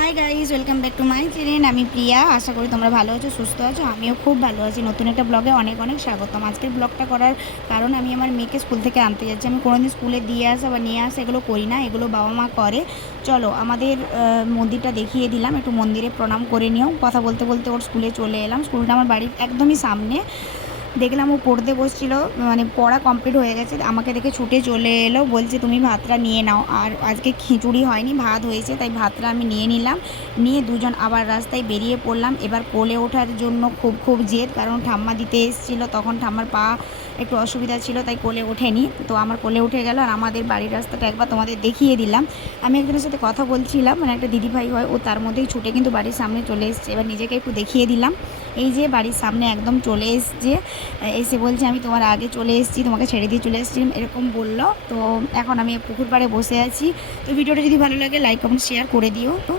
Hi guys, welcome back to my channel. আমি প্রিয়া। আশা করি তোমরা ভালো আছো, সুস্থ আছো। আমিও খুব ভালো আছি। নতুন একটা ব্লগে অনেক অনেক স্বাগতম। আজকের ব্লগটা করার কারণ আমি আমার মেয়েকে স্কুল থেকে আনতে যাচ্ছি। আমি কোনোদিন স্কুলে দিয়ে আসা বা নিয়ে আসা এগুলো করি না, এগুলো বাবা মা করে। চলো আমাদের মন্দিরটা দেখিয়ে দিলাম, একটু মন্দিরে প্রণাম করে নিও। কথা বলতে বলতে ওর স্কুলে চলে এলাম। স্কুলটা আমার বাড়ির একদমই সামনে। দেখলাম ও পড়তে বসছিল, মানে পড়া কমপ্লিট হয়ে গেছে, আমাকে দেখে ছুটে চলে এলো, বলছে তুমি ভাতটা নিয়ে নাও। আর আজকে খিচুড়ি হয়নি, ভাত হয়েছে, তাই ভাতটা আমি নিয়ে নিলাম। নিয়ে দুজন আবার রাস্তায় বেরিয়ে পড়লাম। এবার কোলে ওঠার জন্য খুব খুব জেদ, কারণ ঠাম্মা দিতে এসেছিলো, তখন ঠাম্মার পা একটু অসুবিধা ছিল, তাই কোলে ওঠেনি। তো আমার কোলে উঠে গেল। আর আমাদের বাড়ির রাস্তাটা একবার তোমাদের দেখিয়ে দিলাম। আমি একজনের সাথে কথা বলছিলাম, মানে একটা দিদিভাই হয়, ও তার মধ্যেই ছুটে কিন্তু বাড়ির সামনে চলে এসছে। এবার নিজেকে একটু দেখিয়ে দিলাম। এই যে বাড়ির সামনে একদম চলে এসছে, এসে বলছে আমি তোমার আগে চলে এসেছি, তোমাকে ছেড়ে দিয়ে চলে এসেছিলাম, এরকম বললো। তো এখন আমি পুকুর পাড়ে বসে আছি। তো ভিডিওটা যদি ভালো লাগে লাইক কমেন্ট শেয়ার করে দিও। তো